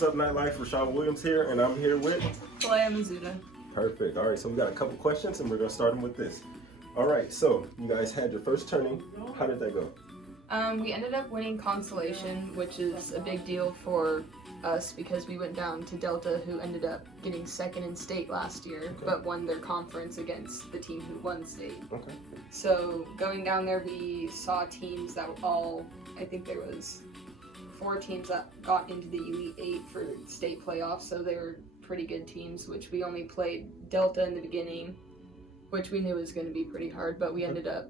What's up, Nightlife? Rashan Williams here, and I'm here with Kaleia, Mizuta. Perfect. All right, so we got a couple questions, and we're gonna start them with this. All right, so you guys had your first tourney. How did that go? We ended up winning consolation, which is a big deal for us because we went down to Delta, who ended up getting second in state last year, but won their conference against the team who won state. Okay. So going down there, we saw teams that all, I think there was 4 teams that got into the Elite 8 for state playoffs, so they were pretty good teams, which we only played Delta in the beginning, which we knew was going to be pretty hard, but we ended up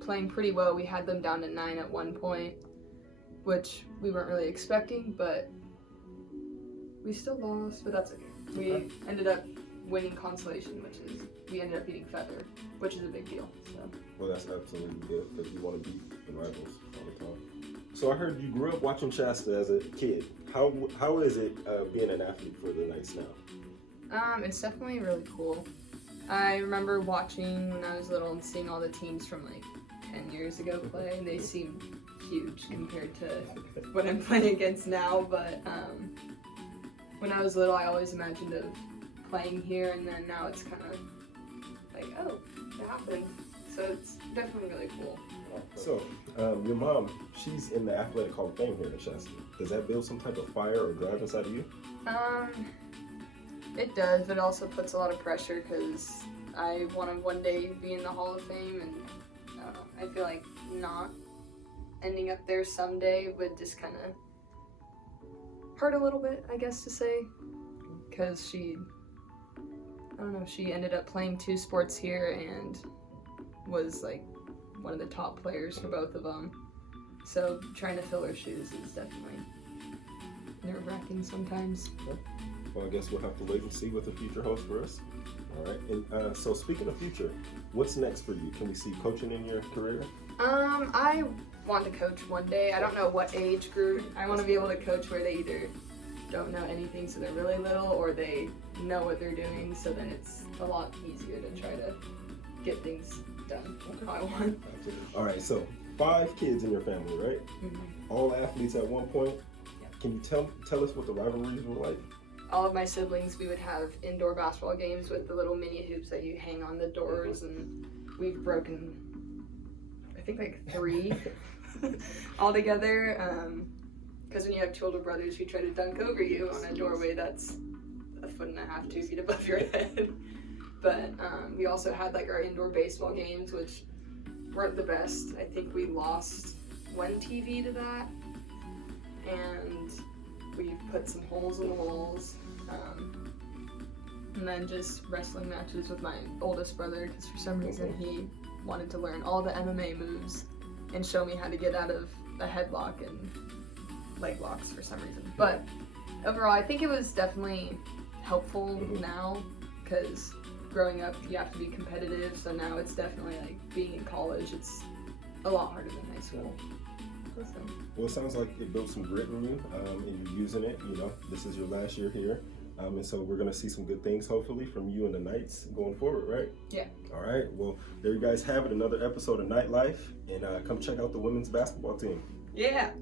playing pretty well. We had them down to 9 at one point, which we weren't really expecting, but we still lost, but that's okay. We ended up winning consolation, which is, we ended up beating Feather, which is a big deal. So. Well, that's absolutely good because you want to beat the rivals all the time. So I heard you grew up watching Shasta as a kid. How is it being an athlete for the Knights now? It's definitely really cool. I remember watching when I was little and seeing all the teams from like 10 years ago play, and they seemed huge compared to what I'm playing against now, but when I was little I always imagined of playing here, and then now it's kind of like, oh, it happened. So it's definitely really cool. So, your mom, she's in the Athletic Hall of Fame here in Shasta. Does that build some type of fire or drive inside of you? It does, but it also puts a lot of pressure because I want to one day be in the Hall of Fame, and I don't know, I feel like not ending up there someday would just kind of hurt a little bit, I guess to say, because she ended up playing 2 sports here and was like one of the top players for both of them. So trying to fill her shoes is definitely nerve-wracking sometimes. Well, I guess we'll have to wait and see what the future holds for us. All right. And so speaking of future, what's next for you? Can we see coaching in your career? I want to coach one day. I don't know what age group. I want to be able to coach where they either don't know anything, so they're really little, or they know what they're doing, so then it's a lot easier to try to get things done how I want. All right, so 5 kids in your family, right? Mm-hmm. All athletes at one point. Yeah. Can you tell us what the rivalries were like? All of my siblings, we would have indoor basketball games with the little mini hoops that you hang on the doors, and we've broken, I think, like 3 altogether. Because when you have 2 older brothers who try to dunk over you on a doorway that's 1.5 to 2 feet above your head. But we also had like our indoor baseball games, which weren't the best. I think we lost 1 TV to that, and we put some holes in the walls. And then just wrestling matches with my oldest brother, because for some reason he wanted to learn all the MMA moves and show me how to get out of a headlock and leg locks for some reason. But overall, I think it was definitely helpful now, because growing up you have to be competitive, so now it's definitely like being in college, it's a lot harder than high school. So. Well, it sounds like it built some grit in you, and you're using it. You know, this is your last year here, and so we're gonna see some good things hopefully from you and the Knights going forward, right? Yeah. All right. Well, there you guys have it, another episode of Nightlife, and come check out the women's basketball team. Yeah.